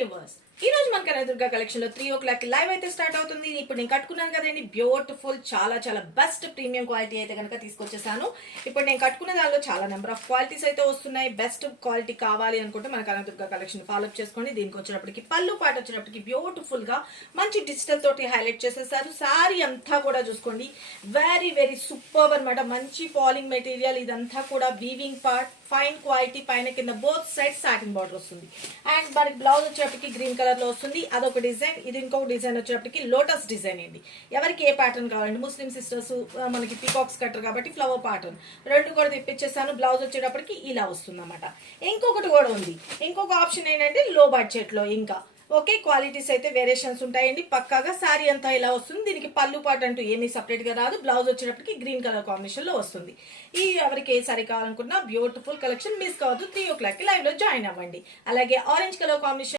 Viewers, ఈ రోజు మన కనకదుర్గ కలెక్షన్ లో 3 o'clock లైవ్ అయితే స్టార్ట్ అవుతుంది. ఇప్పుడు నేను కట్టుకున్నాను కదండి, బ్యూటిఫుల్ చాలా చాలా బెస్ట్ ప్రీమియం క్వాలిటీ అయితే కనుక తీసుకొచ్చేసాను. ఇప్పుడు నేను కట్టుకున్న దానిలో చాలా నెంబర్ ఆఫ్ క్వాలిటీస్ అయితే వస్తున్నాయి. బెస్ట్ క్వాలిటీ కావాలి అనుకుంటే మన కనకదుర్గ కలెక్షన్ ఫాలోఅప్ చేసుకోండి. దీనికి వచ్చినప్పటికి పళ్ళు పాట వచ్చినప్పటికి బ్యూటిఫుల్ గా మంచి డిజిటల్ తోటి హైలైట్ చేసేసారు. సారీ అంతా కూడా చూసుకోండి, వెరీ వెరీ సూపర్ అన్నమాట. మంచి ఫాలింగ్ మెటీరియల్, ఇదంతా కూడా వీవింగ్ పార్ట్, ఫైన్ క్వాలిటీ, పైన కింద బోత్ సైడ్ సాటిన్ బార్డర్ వస్తుంది. అండ్ మనకి బ్లౌజ్ వచ్చేటప్పటికి గ్రీన్ కలర్ లో వస్తుంది. అదొక డిజైన్. ఇది ఇంకొక డిజైన్ వచ్చేటప్పటికి లోటస్ డిజైన్ అండి. ఎవరికి ఏ ప్యాటర్న్ కావాలండి, ముస్లిం సిస్టర్స్ మనకి పీకాక్స్ కట్టర్ కాబట్టి ఫ్లవర్ ప్యాటర్న్ రెండు కూడా తెప్పించేసాను. బ్లౌజ్ వచ్చేటప్పటికి ఇలా వస్తుంది అన్నమాట. ఇంకొకటి కూడా ఉంది, ఇంకొక ఆప్షన్ ఏంటంటే లో బడ్జెట్ లో ఇంకా ఓకే క్వాలిటీస్ అయితే వేరియేషన్స్ ఉంటాయండి. పక్కాగా శారీ అంతా ఇలా వస్తుంది. దీనికి పళ్ళు పాట అంటూ ఏమీ సపరేట్ గా రాదు. బ్లౌజ్ వచ్చేటప్పటికి గ్రీన్ కలర్ కాంబినేషన్ లో వస్తుంది. ఈ ఎవరికి ఏ సారీ కావాలనుకున్నా బ్యూటిఫుల్ కలెక్షన్ మిస్ కావద్దు. 3 o'clock లైవ్ లో జాయిన్ అవ్వండి. అలాగే ఆరెంజ్ కలర్ కాంబినేషన్